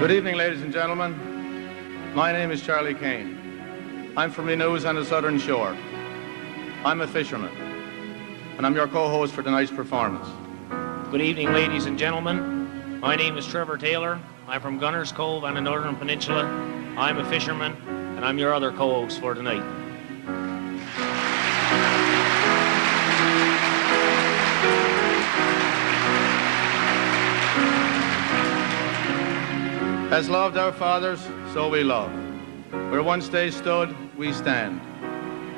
Good evening, ladies and gentlemen. My name is Charlie Kane. I'm from Renews on the Southern Shore. I'm a fisherman, and I'm your co-host for tonight's performance. Good evening, ladies and gentlemen. My name is Trevor Taylor. I'm from Gunners Cove on the Northern Peninsula. I'm a fisherman, and I'm your other co-host for tonight. As loved our fathers, so we love. Where once they stood, we stand.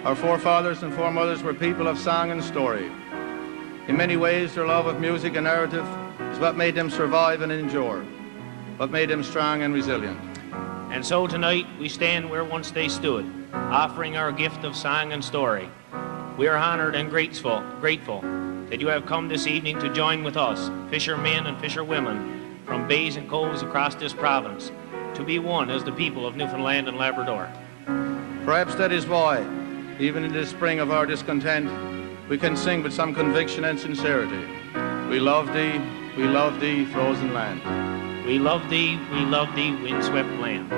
Our forefathers and foremothers were people of song and story. In many ways, their love of music and narrative is what made them survive and endure, what made them strong and resilient. And so tonight, we stand where once they stood, offering our gift of song and story. We are honored and grateful that you have come this evening to join with us, fishermen and fisherwomen, from bays and coves across this province, to be one as the people of Newfoundland and Labrador. Perhaps that is why, even in this spring of our discontent, we can sing with some conviction and sincerity. We love thee, frozen land. We love thee, windswept land.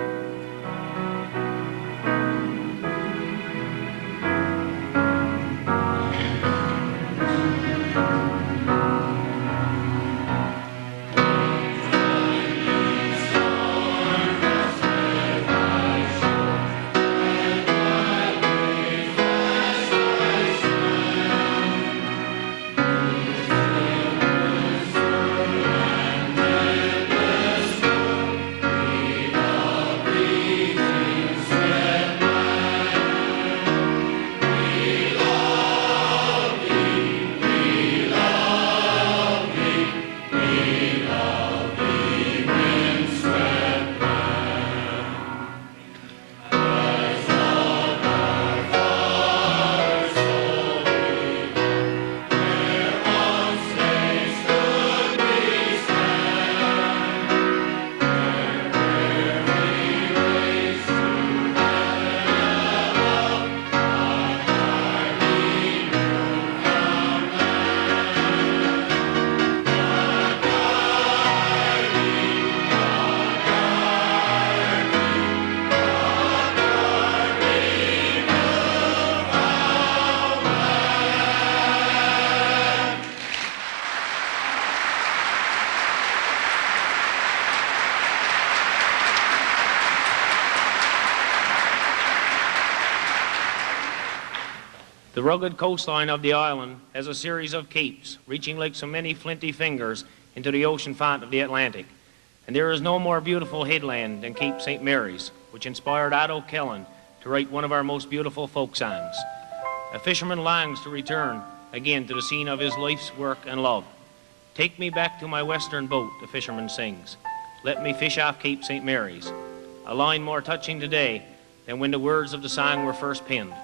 The rugged coastline of the island has a series of capes reaching like so many flinty fingers into the ocean font of the Atlantic. And there is no more beautiful headland than Cape St. Mary's, which inspired Otto Kellen to write one of our most beautiful folk songs. A fisherman longs to return again to the scene of his life's work and love. Take me back to my western boat, the fisherman sings. Let me fish off Cape St. Mary's. A line more touching today than when the words of the song were first penned.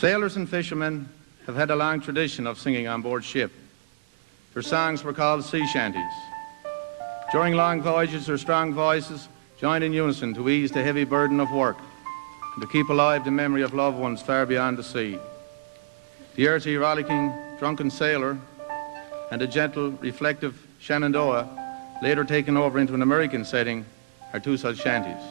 Sailors and fishermen have had a long tradition of singing on board ship. Their songs were called sea shanties. During long voyages, their strong voices joined in unison to ease the heavy burden of work and to keep alive the memory of loved ones far beyond the sea. The earthy, rollicking, drunken sailor and the gentle, reflective Shenandoah, later taken over into an American setting, are two such shanties.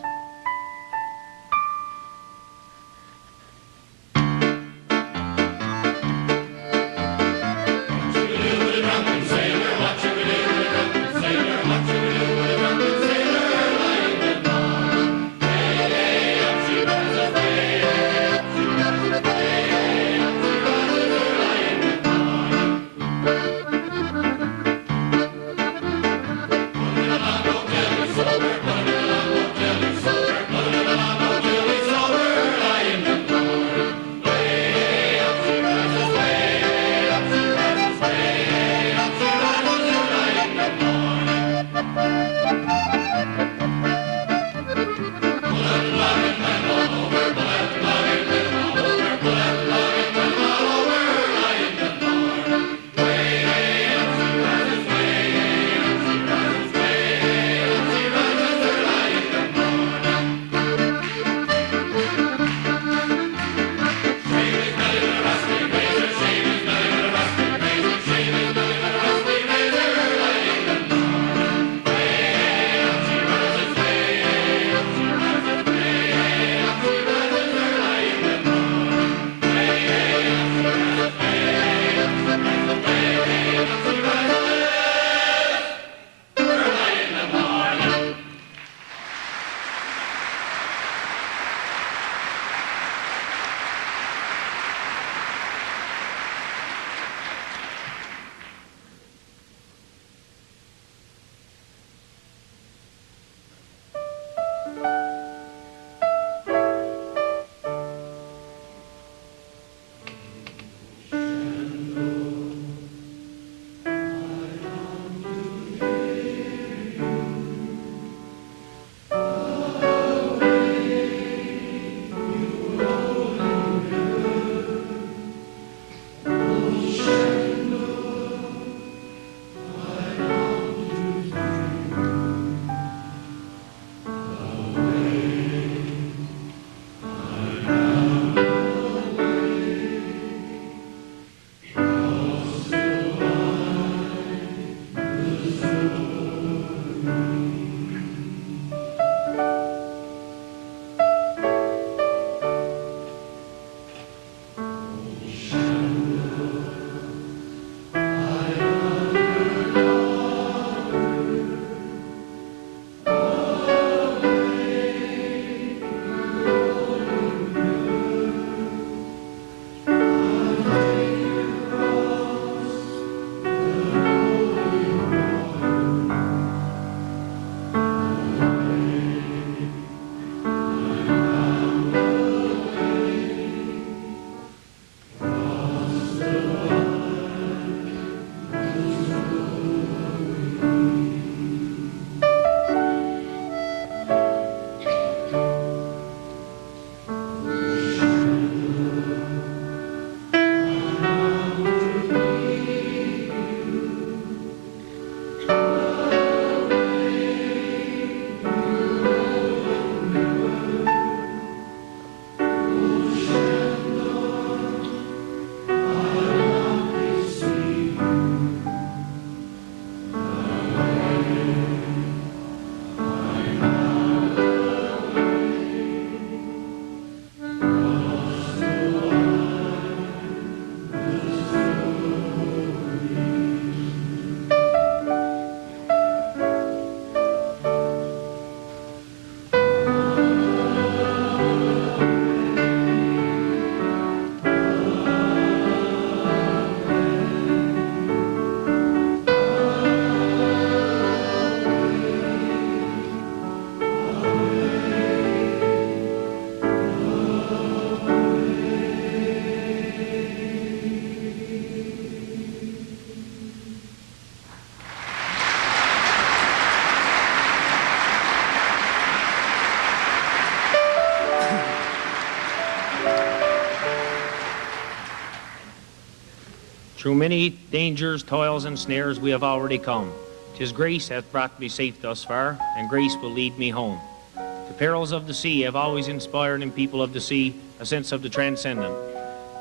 Through many dangers, toils, and snares we have already come. 'Tis grace hath brought me safe thus far, and grace will lead me home. The perils of the sea have always inspired in people of the sea a sense of the transcendent.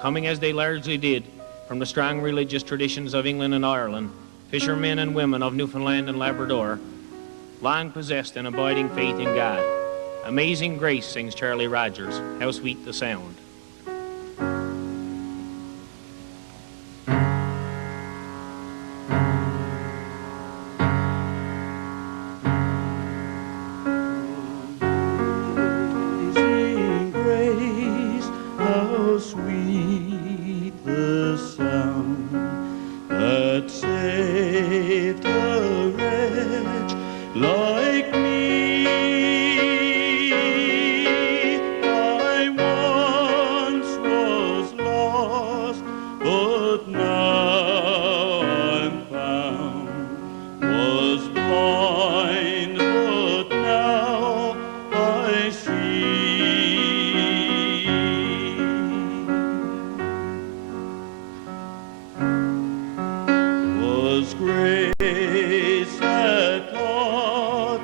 Coming as they largely did from the strong religious traditions of England and Ireland, fishermen and women of Newfoundland and Labrador long possessed an abiding faith in God. Amazing grace, sings Charlie Rogers. How sweet the sound. Amazing grace, how sweet the sound that saved a wretch like me. I once was lost, but now I'm found. Was blind, but now I see. Was grace that taught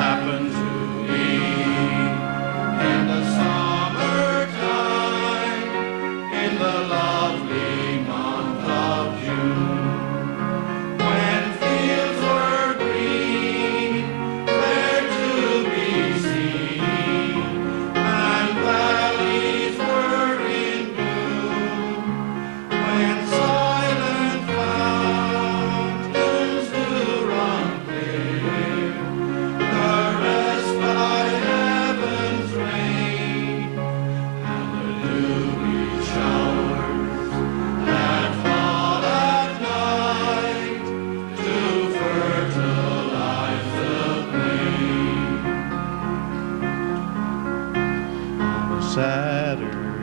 happened to me in the summertime, in the lovely month of June, when fields were green, fair to be seen, and valleys were in bloom, when silent fountains do run clear, caressed by heaven's rain, and the dewy showers that fall at night to fertilize the plain. On a Saturday,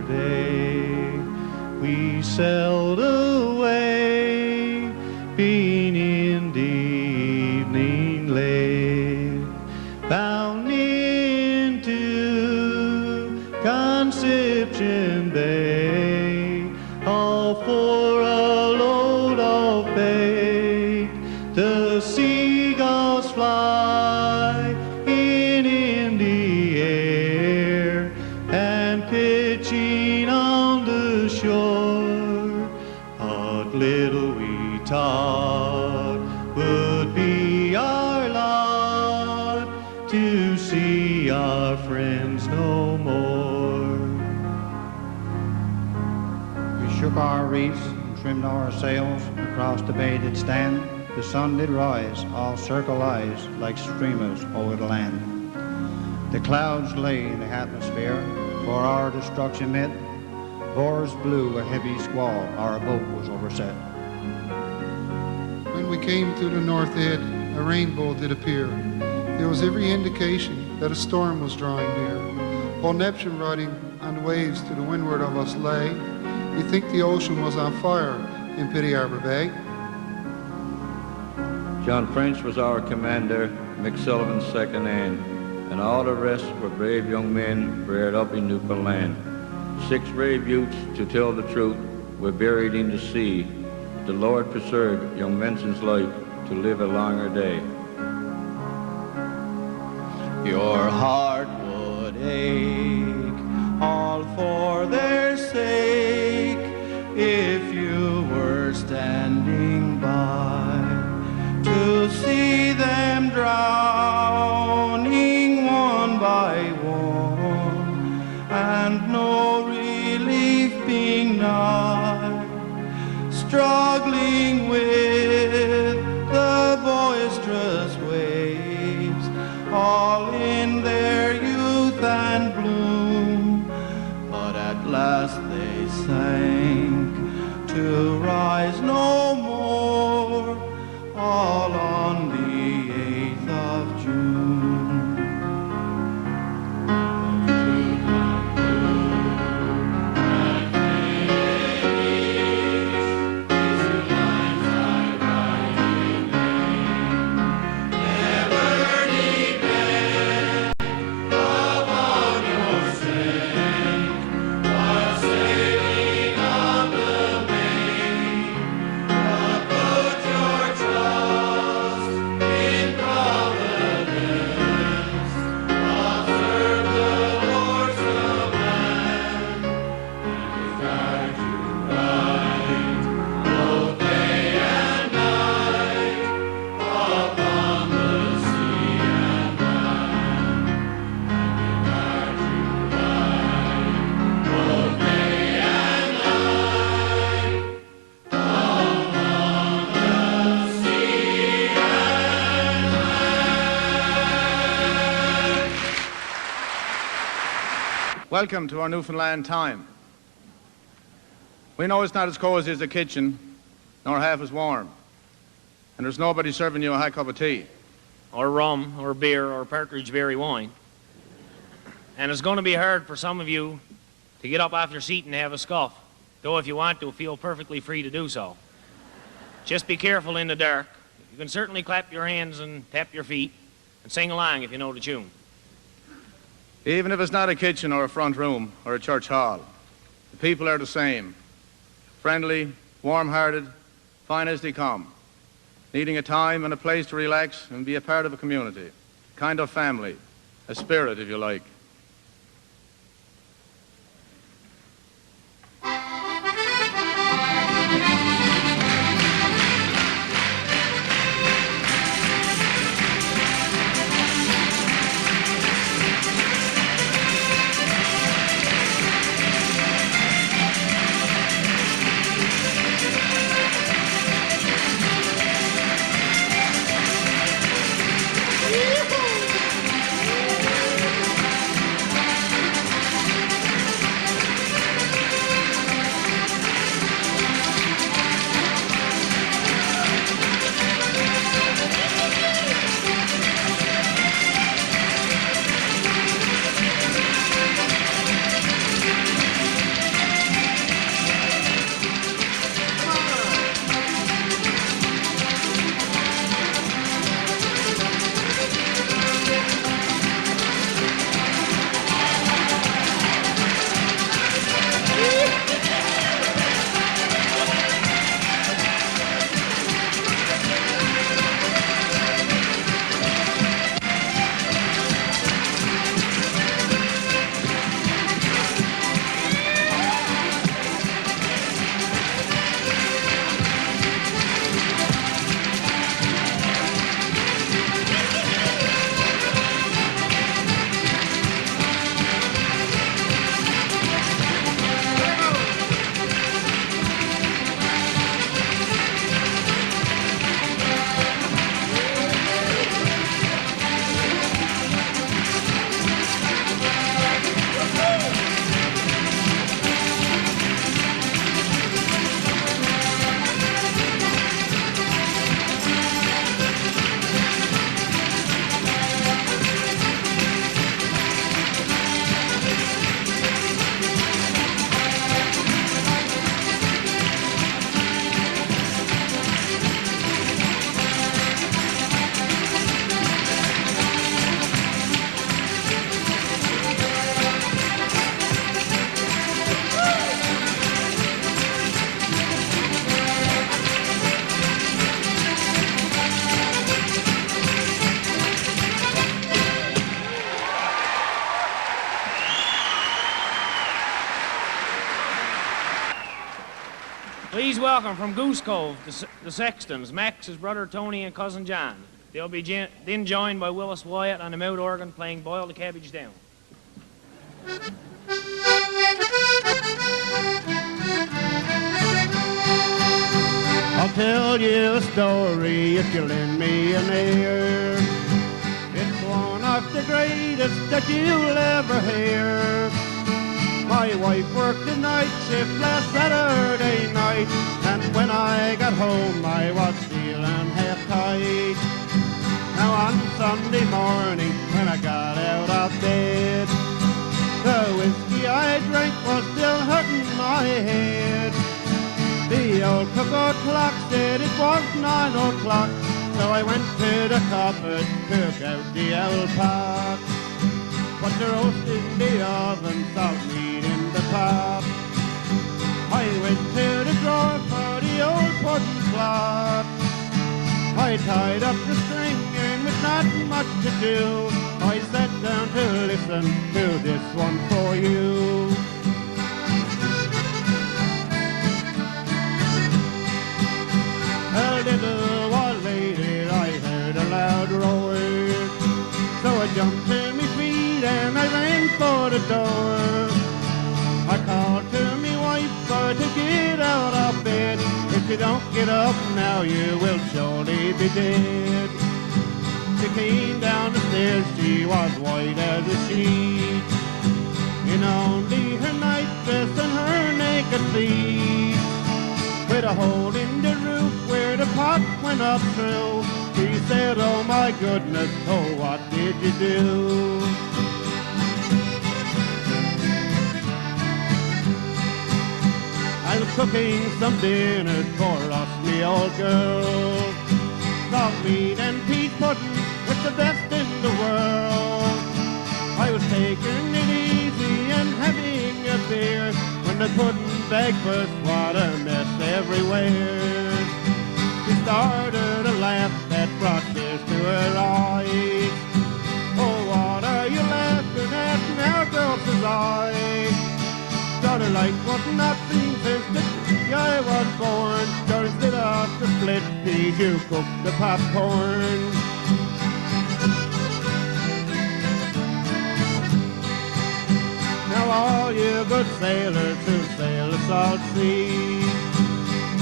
we sailed away, being in the evening late, bound into Conception Bay, all for a load of bait. The seagulls fly in the air, and pitching on the shore, but little we thought would be our lot to see our friends no more. We shook our reefs and trimmed our sails, across the bay did stand. The sun did rise, all circle eyes, like streamers over the land. The clouds lay in the atmosphere, for our destruction met. Boars blew a heavy squall, our boat was overset. When we came to the north head, a rainbow did appear. There was every indication that a storm was drawing near. While Neptune riding on the waves to the windward of us lay, we think the ocean was on fire in Petty Harbor Bay. John French was our commander, Mick Sullivan's second hand, and all the rest were brave young men reared up in Newfoundland. 6 brave youths, to tell the truth, were buried in the sea. The Lord preserved young Menson's life to live a longer day. Your heart would ache, all for their sake, if you were standing by to see them drowning one by one, and no relief being nigh, struggling with the boisterous waves, all in their youth and bloom. But at last they sank to rise no more, all on the 8th of June. Welcome to our Newfoundland time. We know it's not as cozy as the kitchen, nor half as warm. And there's nobody serving you a hot cup of tea. Or rum, or beer, or partridge berry wine. And it's going to be hard for some of you to get up off your seat and have a scuff, though if you want to, feel perfectly free to do so. Just be careful in the dark. You can certainly clap your hands and tap your feet and sing along if you know the tune. Even if it's not a kitchen or a front room or a church hall, the people are the same. Friendly, warm-hearted, fine as they come, needing a time and a place to relax and be a part of a community. kind of family, a spirit, if you like. Please welcome from Goose Cove, the Sextons, Max, his brother Tony, and cousin John. They'll be then joined by Willis Wyatt on the mouth organ playing Boil the Cabbage Down. I'll tell you a story if you lend me an ear. It's one of the greatest that you'll ever hear. My wife worked the night shift last Saturday night, and when I got home I was feeling half tight. Now on Sunday morning when I got out of bed, the whiskey I drank was still hurting my head. The old cocoa clock said it was 9 o'clock, so I went to the cupboard, took out the old pot. Put the roast in the oven, salt meat in the pot. I went to the drawer for the old pudding cloth. I tied up the string and with not much to do, I sat down to listen to this one for you. A little while later I heard a loud roar, so I jumped to my feet and I ran for the door. I called to me wife to get out of bed. If you don't get up now you will surely be dead. She came down the stairs, she was white as a sheet, in only her nightdress and her naked feet, with a hole in the roof where the pot went up through. She said, oh my goodness, oh what did you do? I was cooking some dinners for us, me old girl. Salt meat and peas pudding with the best in the world. I was taking it easy and having a beer when the pudding bag burst, what a mess everywhere. She started a laugh that brought tears to her eyes. you cook the popcorn. Now all you good sailors who sail the salt sea,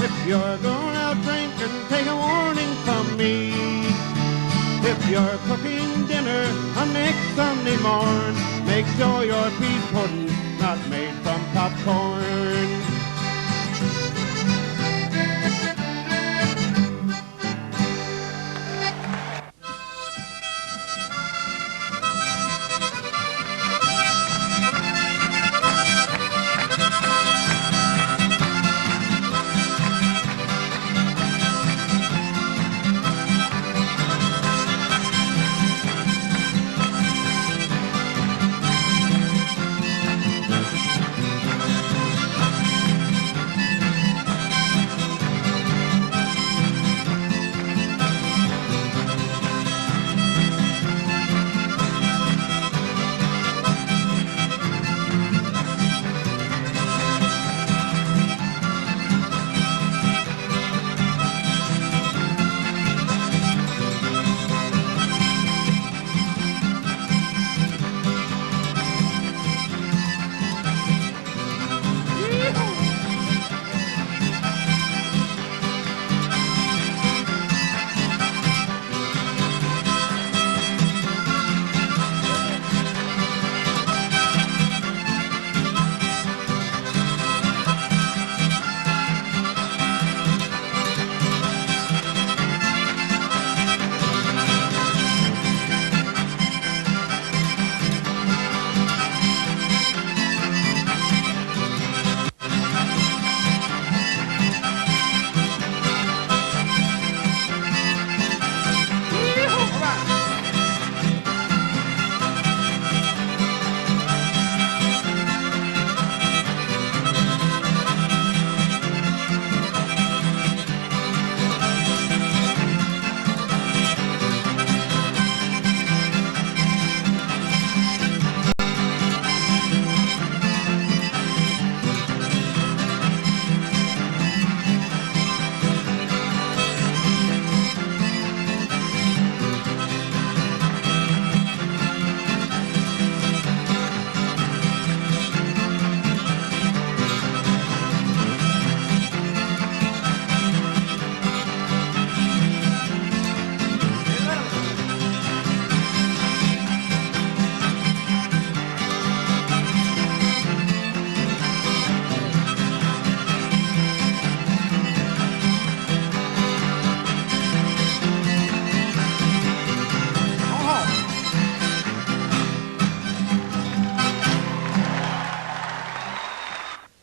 if you're going out drinking, take a warning from me. If you're cooking dinner on next Sunday morn, make sure your peas pudding's not made from popcorn.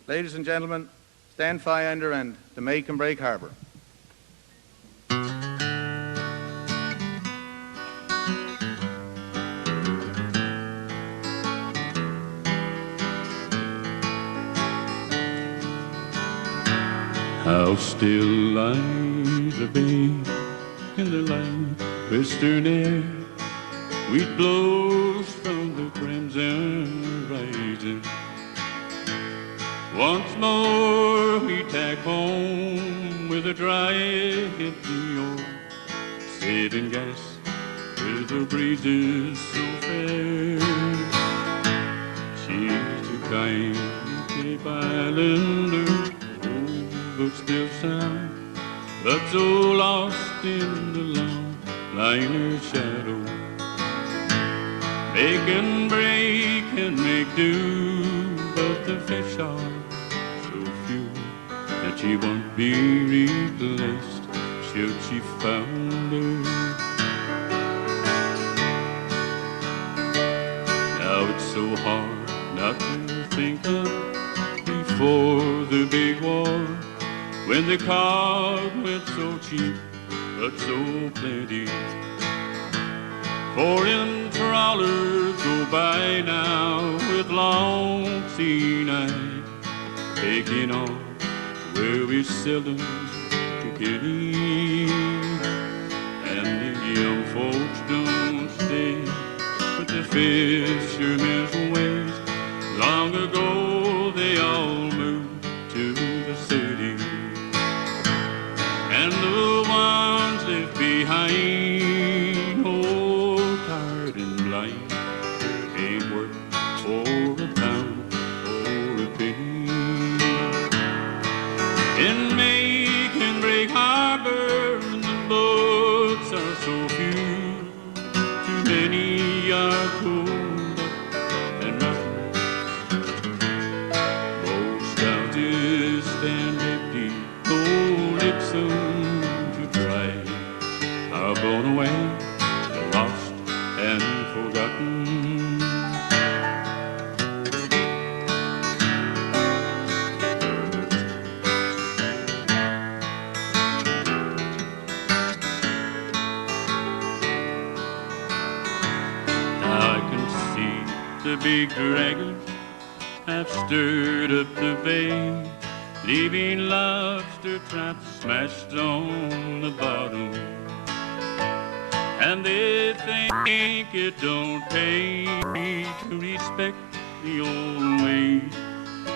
Ladies and gentlemen, stand fire under end to make and break harbor. How still lies the bay in the light western air, sweet blows from the crimson rising. Once more we tack home with a dry empty oar, saving gas with the breezes so fair. She's the kind Cape Islander, but still sound, but so lost in the long liner shadow. Make and break and make do, but the fish are so few that she won't be replaced should she founder. Now it's so hard not to think of before the big war, when the cod went so cheap but so plenty. Foreign trawlers go by now with long sea night, taking on where we seldom took any. And the young folks don't stay with the fishermen's ways. Long ago they all moved to the city, and the one are cooled up and rotten. Most houses stand empty, cold, it's soon to dry, are blown away, lost and forgotten. The big dragons have stirred up the bay, leaving lobster traps smashed on the bottom. And they think it don't pay to respect the old ways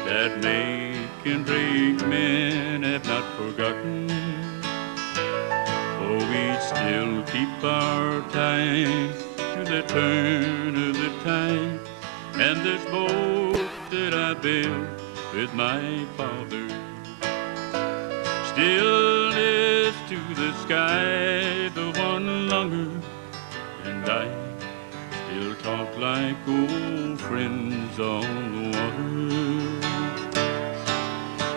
that make and break men have not forgotten. Oh, we still keep our tie to the turn of the tide. And this boat that I built with my father still lifts to the sky, the one longer, and I still talk like old friends on the water.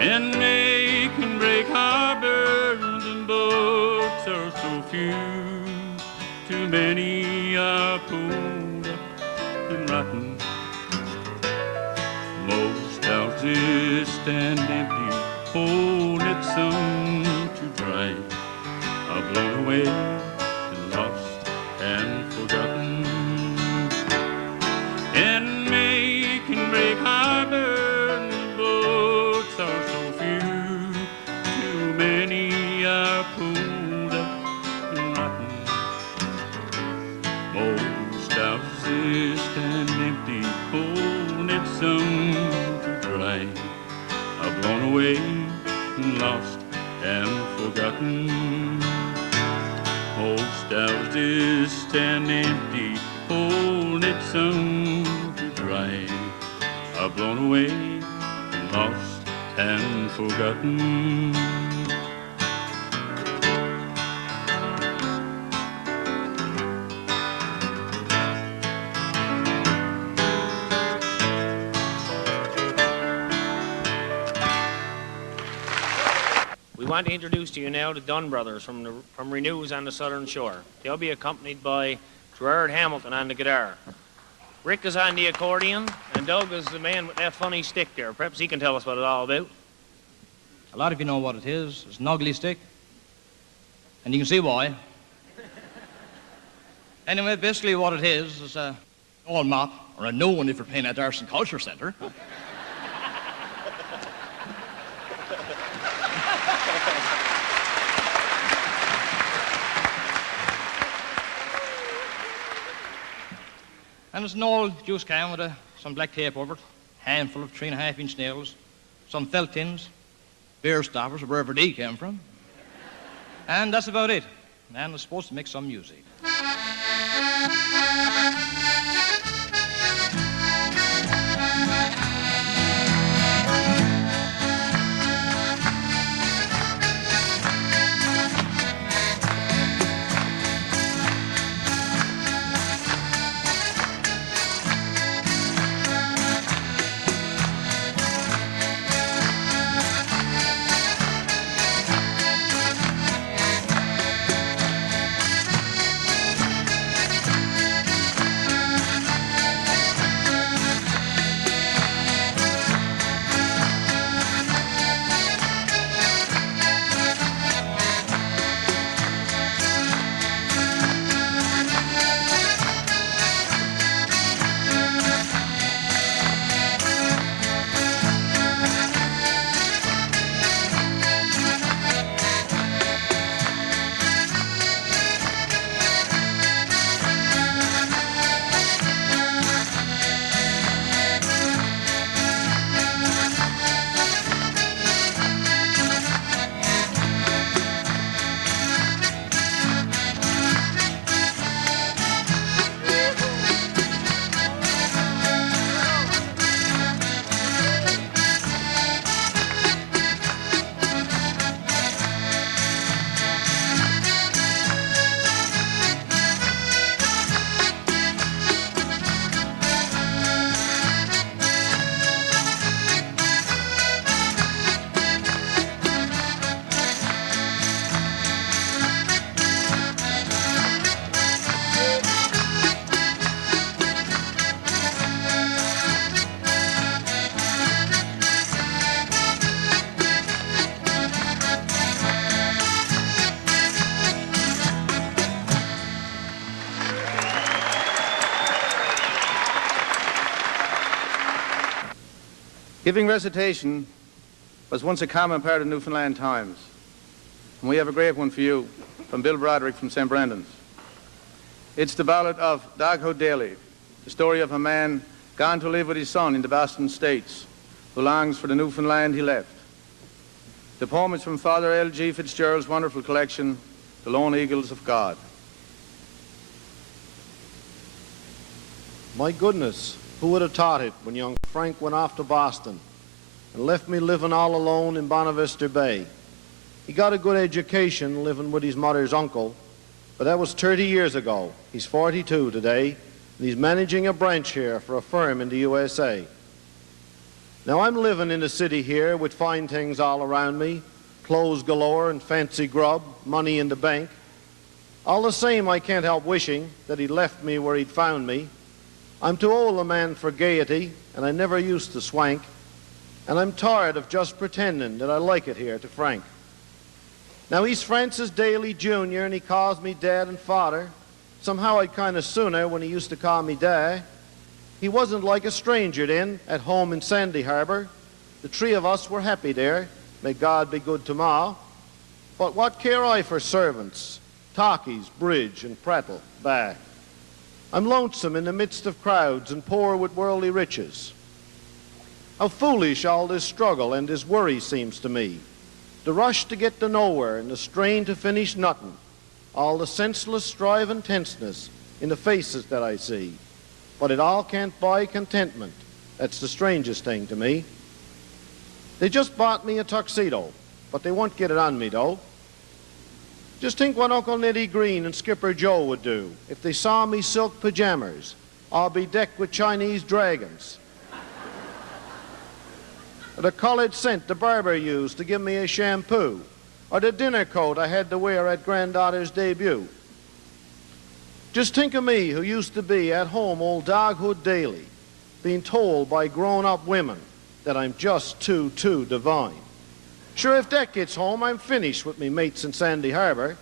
And they can break harbors and boats are so few, too many are pulled up and rotten. Most houses stand empty, hold it some to dry, are blown away and lost and forgotten. And make and break harbors, boats are so few, too many are pulled up and rotten. Most houses stand empty, hold it some are blown away and lost and forgotten. Most houses stand empty, hold it some to dry, are blown away and lost and forgotten. I want to introduce to you now the Dunn brothers from Renews on the Southern Shore. They'll be accompanied by Gerard Hamilton on the guitar. Rick is on the accordion, and Doug is the man with that funny stick there. Perhaps he can tell us what it's all about. A lot of you know what it is. It's an ugly stick, and you can see why. Anyway, basically what it is an old mop, or a new one if you're playing at the Arts and Culture Centre. And it's an old juice can with some black tape over it, handful of 3.5-inch nails, some felt tins, beer stoppers, or wherever they came from. And that's about it. And it's supposed to make some music. Giving recitation was once a common part of Newfoundland times. And we have a great one for you from Bill Broderick from St. Brendan's. It's the ballad of Daghood Daly, the story of a man gone to live with his son in the Boston States, who longs for the Newfoundland he left. The poem is from Father L.G. Fitzgerald's wonderful collection, The Lone Eagles of God. My goodness, who would have thought it when young Frank went off to Boston and left me living all alone in Bonavista Bay. He got a good education living with his mother's uncle, but that was 30 years ago. He's 42 today, and he's managing a branch here for a firm in the USA. Now I'm living in the city here with fine things all around me, clothes galore and fancy grub, money in the bank. All the same, I can't help wishing that he'd left me where he'd found me. I'm too old a man for gaiety, and I never used to swank, and I'm tired of just pretending that I like it here to Frank. Now he's Francis Daly Jr., and he calls me Dad and Father. Somehow I'd kind of sooner when he used to call me Dad. He wasn't like a stranger then, at home in Sandy Harbor. The three of us were happy there. May God be good to Ma. But what care I for servants, talkies, bridge, and prattle? Bah. I'm lonesome in the midst of crowds and poor with worldly riches. How foolish all this struggle and this worry seems to me. The rush to get to nowhere and the strain to finish nothing. All the senseless strive and tenseness in the faces that I see. But it all can't buy contentment. That's the strangest thing to me. They just bought me a tuxedo, but they won't get it on me, though. Just think what Uncle Neddy Green and Skipper Joe would do if they saw me silk pajamas, all bedecked with Chinese dragons. Or the colored scent the barber used to give me a shampoo, or the dinner coat I had to wear at granddaughter's debut. Just think of me, who used to be at home old Daghood Daly, being told by grown-up women that I'm just too divine. Sure, if that gets home, I'm finished with me mates in Sandy Harbor.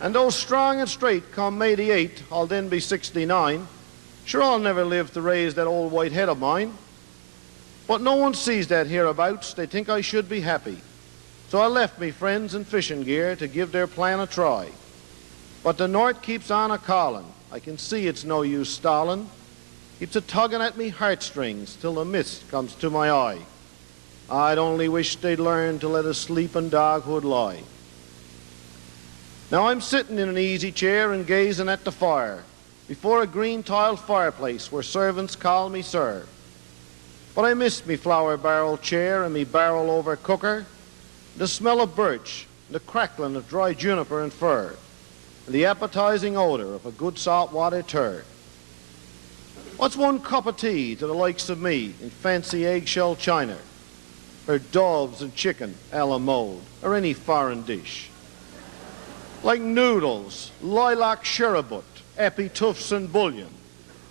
And though strong and straight come May the 8th, I'll then be 69. Sure, I'll never live to raise that old white head of mine. But no one sees that hereabouts. They think I should be happy. So I left me friends and fishing gear to give their plan a try. But the north keeps on a-calling. I can see it's no use stalling. Keeps a-tugging at me heartstrings till the mist comes to my eye. I'd only wish they'd learn to let a sleeping Daghood lie. Now I'm sitting in an easy chair and gazing at the fire before a green-tiled fireplace where servants call me sir. But I miss me flower barrel chair and me barrel over cooker, the smell of birch, the crackling of dry juniper and fir, and the appetizing odor of a good salt water turd. What's one cup of tea to the likes of me in fancy eggshell china, or doves and chicken a la mode, or any foreign dish? Like noodles, lilac sherbet, epitouffes and bouillon,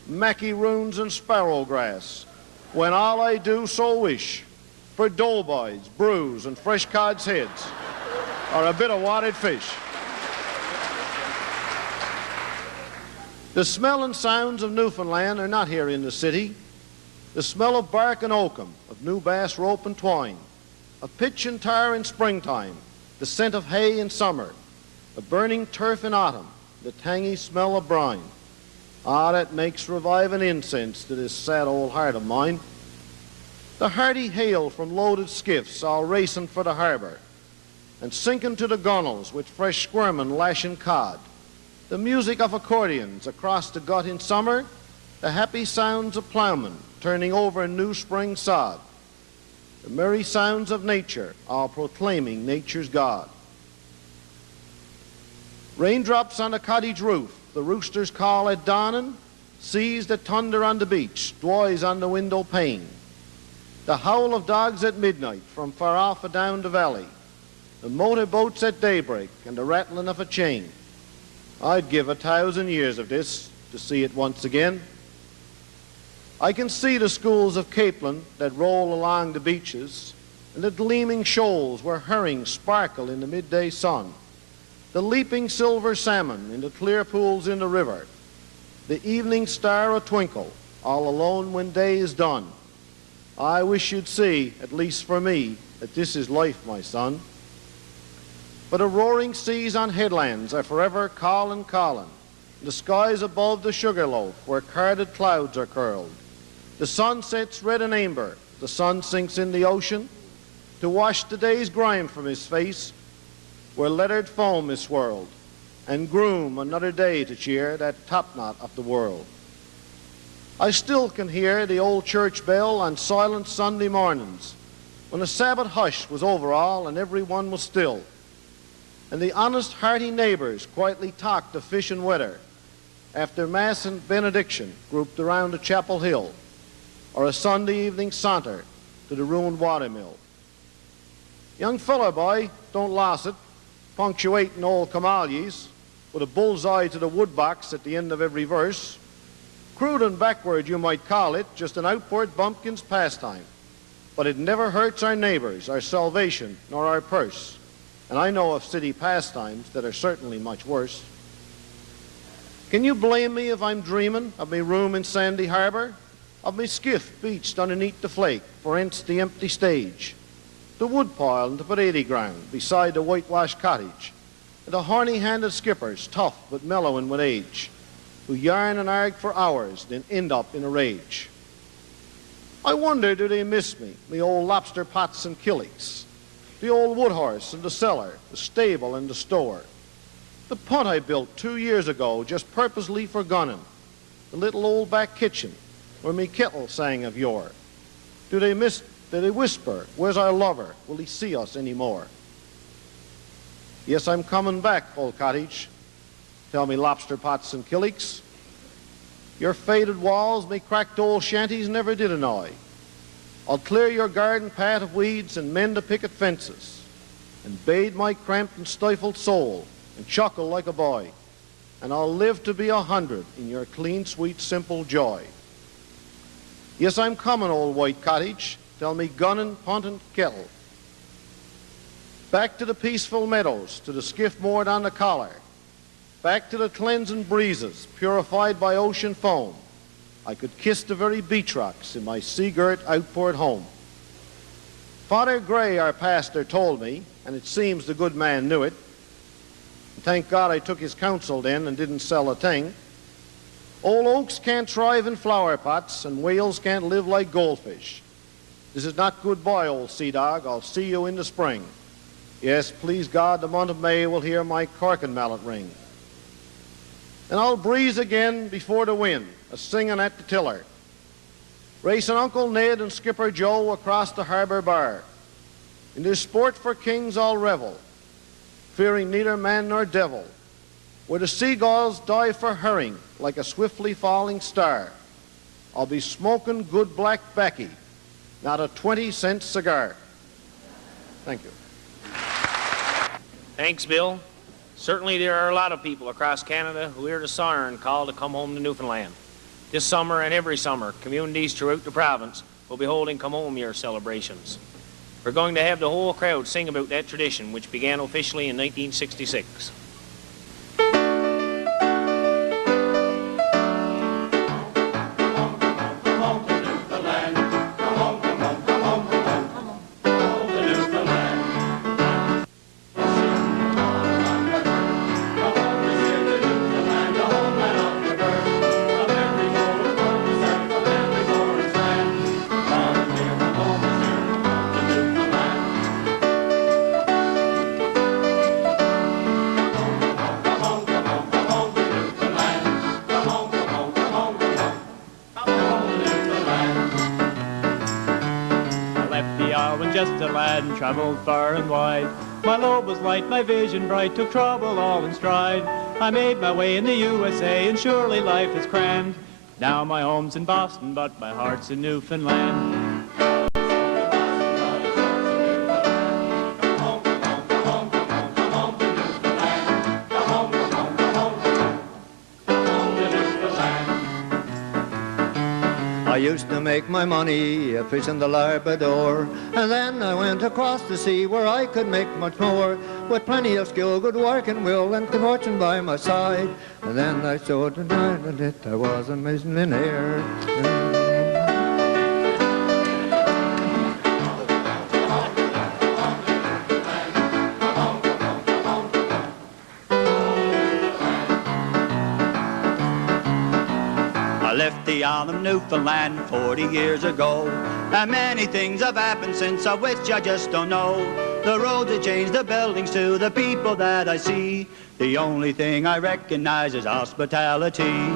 macaroons and sparrowgrass, when all I do so wish for doughboys, brews, and fresh cod's heads, or a bit of wadded fish. The smell and sounds of Newfoundland are not here in the city. The smell of bark and oakum, of new bass rope and twine, of pitch and tar in springtime, the scent of hay in summer, the burning turf in autumn, the tangy smell of brine. Ah, that makes reviving incense to this sad old heart of mine. The hearty hail from loaded skiffs all racing for the harbor and sinking to the gunnels with fresh squirming lashing cod. The music of accordions across the gut in summer, the happy sounds of plowmen turning over a new spring sod, the merry sounds of nature all proclaiming nature's God. Raindrops on the cottage roof, the rooster's call at dawning, seas that thunder on the beach, dwoys on the window pane, the howl of dogs at midnight from far off adown the valley, the motorboats at daybreak and the rattling of a chain. I'd give 1,000 years of this to see it once again. I can see the schools of capelin that roll along the beaches, and the gleaming shoals where herrings sparkle in the midday sun, the leaping silver salmon in the clear pools in the river, the evening star a-twinkle, all alone when day is done, I wish you'd see, at least for me, that this is life, my son. But the roaring seas on headlands are forever callin', callin'. The skies above the Sugarloaf, where carded clouds are curled. The sun sets red and amber, the sun sinks in the ocean, to wash the day's grime from his face, where leathered foam is swirled, and groom another day to cheer that topknot of the world. I still can hear the old church bell on silent Sunday mornings, when the Sabbath hush was over all and everyone was still, and the honest, hearty neighbors quietly talked of fish and weather, after Mass and benediction grouped around the chapel hill, or a Sunday evening saunter to the ruined watermill. Young feller, boy, don't loss it, punctuating old Camalies, with a bullseye to the woodbox at the end of every verse. Crude and backward you might call it, just an outboard bumpkin's pastime. But it never hurts our neighbors, our salvation, nor our purse. And I know of city pastimes that are certainly much worse. Can you blame me if I'm dreaming of me room in Sandy Harbor, of me skiff beached underneath the flake, for inst the empty stage, the woodpile and the parade ground beside the whitewashed cottage, and the horny-handed skippers, tough but mellowing with age, who yarn and argue for hours, then end up in a rage? I wonder, do they miss me, me old lobster pots and killings, the old wood horse and the cellar, the stable and the store, the punt I built 2 years ago just purposely for gunning, the little old back kitchen where me kettle sang of yore? Do they whisper, where's our lover, will he see us any more? Yes, I'm coming back, old cottage, tell me lobster pots and killiks. Your faded walls, me cracked old shanties never did annoy. I'll clear your garden path of weeds and mend the picket fences, and bathe my cramped and stifled soul, and chuckle like a boy, and I'll live to be 100 in your clean, sweet, simple joy. Yes, I'm coming, old white cottage, tell me gunnin', puntin', kettle. Back to the peaceful meadows, to the skiff moored on the collar, back to the cleansing breezes, purified by ocean foam. I could kiss the very beach rocks in my sea-girt outboard home. Father Gray, our pastor, told me, and it seems the good man knew it, and thank God I took his counsel then and didn't sell a thing. Old oaks can't thrive in flower pots, and whales can't live like goldfish. This is not goodbye, old sea dog. I'll see you in the spring. Yes, please God, the month of May will hear my corking mallet ring. And I'll breeze again before the wind, a-singing at the tiller, racing Uncle Ned and Skipper Joe across the harbor bar. In this sport for kings I'll revel, fearing neither man nor devil, where the seagulls dive for herring like a swiftly falling star. I'll be smoking good black baccy, not a 20-cent cigar. Thank you. Thanks, Bill. Certainly there are a lot of people across Canada who hear the siren call to come home to Newfoundland. This summer and every summer, communities throughout the province will be holding Come Home Year celebrations. We're going to have the whole crowd sing about that tradition, which began officially in 1966. Just a lad and travelled far and wide. My load was light, my vision bright, took trouble all in stride. I made my way in the USA, and surely life is grand. Now my home's in Boston, but my heart's in Newfoundland. I used to make my money fishing the Labrador, and then I went across the sea where I could make much more, with plenty of skill, good work and will, and good fortune by my side. And then I showed the night that I was a millionaire. the island of Newfoundland 40 years ago. And many things have happened since, of which I just don't know. The roads have changed, the buildings too, the people that I see. The only thing I recognize is hospitality.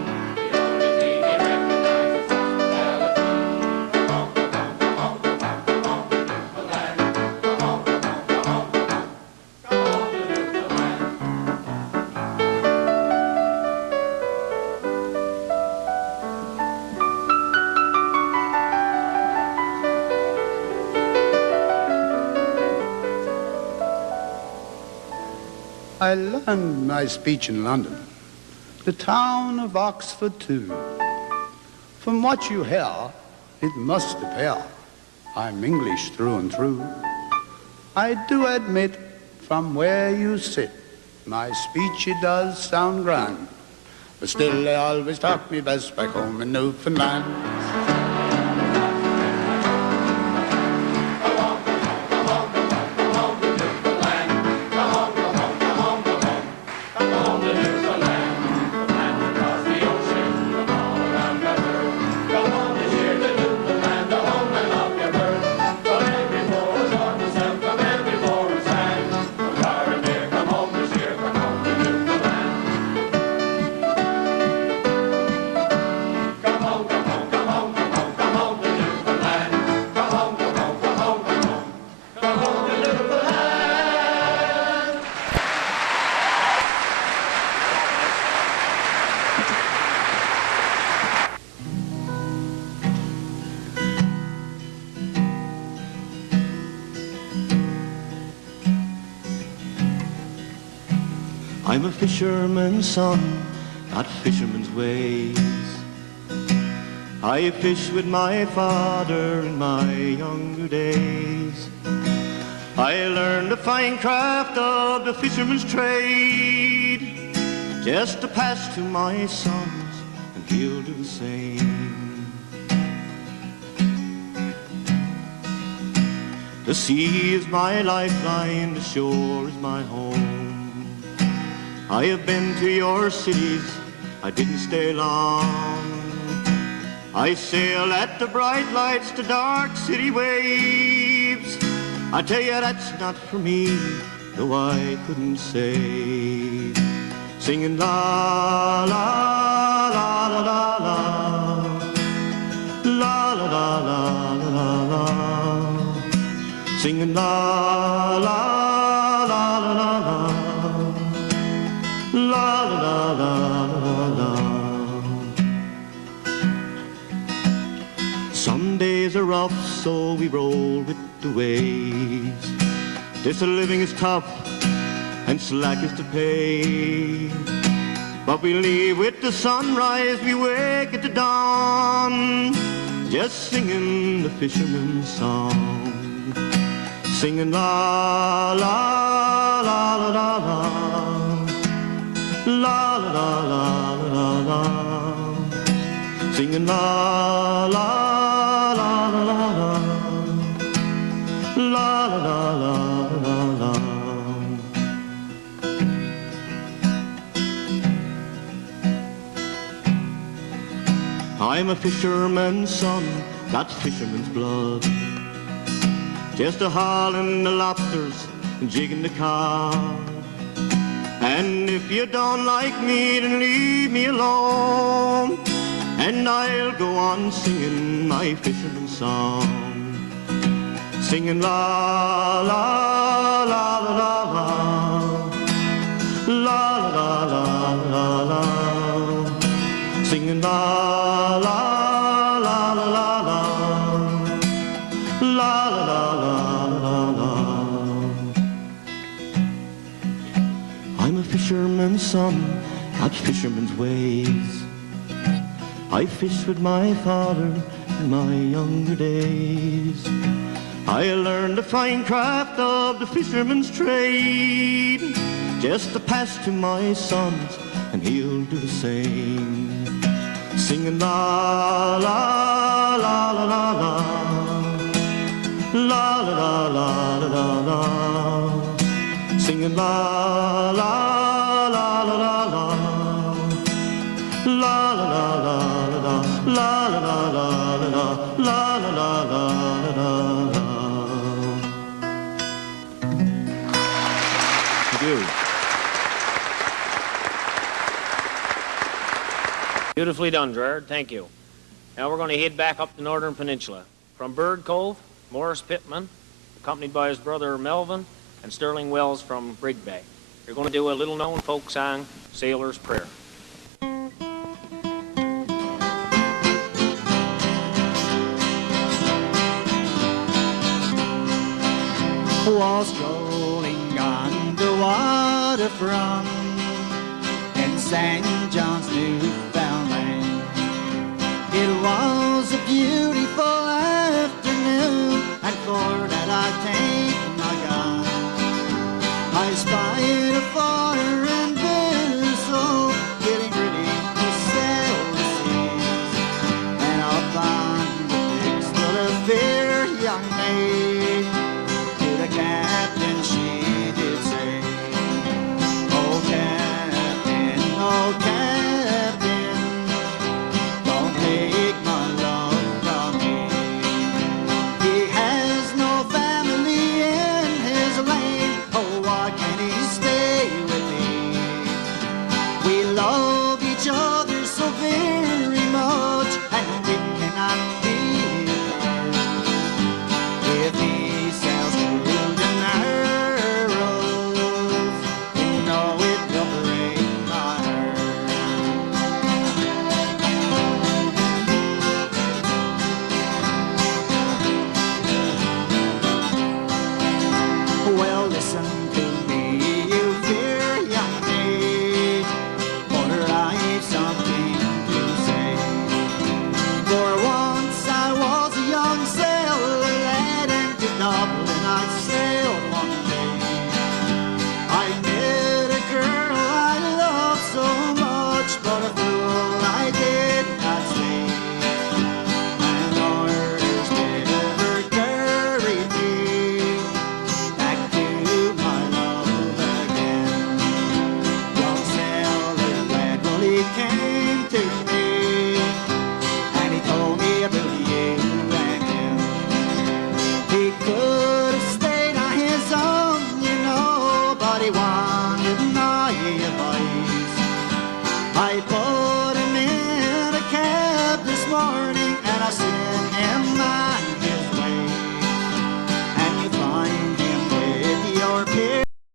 I learned my speech in London, the town of Oxford too. From what you hear, it must appear I'm English through and through. I do admit, from where you sit, my speech it does sound grand, but still they always talk me best back home in Newfoundland. I'm a fisherman's son, got fisherman's ways. I fished with my father in my younger days. I learned the fine craft of the fisherman's trade, just to pass to my sons, and he'll do the same. The sea is my lifeline, the shore is my home. I have been to your cities, I didn't stay long. I sail at the bright lights, the dark city waves. I tell you that's not for me, though I couldn't say. Singing la la la la la la, la la la la la la, singing la la. La la la la la. Some days are rough, so we roll with the waves. This living is tough, and slack is to pay. But we leave with the sunrise, we wake at the dawn, just singing the fisherman's song. Singing la la la la la la. La la la la la, singing la la la la la, la la la la la. I'm a fisherman's son, got fisherman's blood, just a hauling the lobsters and jigging the cod. And if you don't like me, then leave me alone, and I'll go on singing my fisherman's song. Singing la la la la la la, la la la la la, singing la la la la la la, la la la la la. I'm a fisherman's son, got fisherman's ways. I fished with my father in my younger days. I learned the fine craft of the fisherman's trade, just to pass to my sons, and he'll do the same. Singing la la la la la la, la la la la la la, singing la la la la la la, la la la la la la. la la la la la la la la la la la. Thank you. Beautifully done, Gerard. Thank you. Now we're going to head back up the Northern Peninsula. From Bird Cove, Morris Pittman, accompanied by his brother Melvin, and Sterling Wells from Brig Bay. They're going to do a little-known folk song, Sailor's Prayer. Was strolling on the waterfront in St. John's, Newfoundland.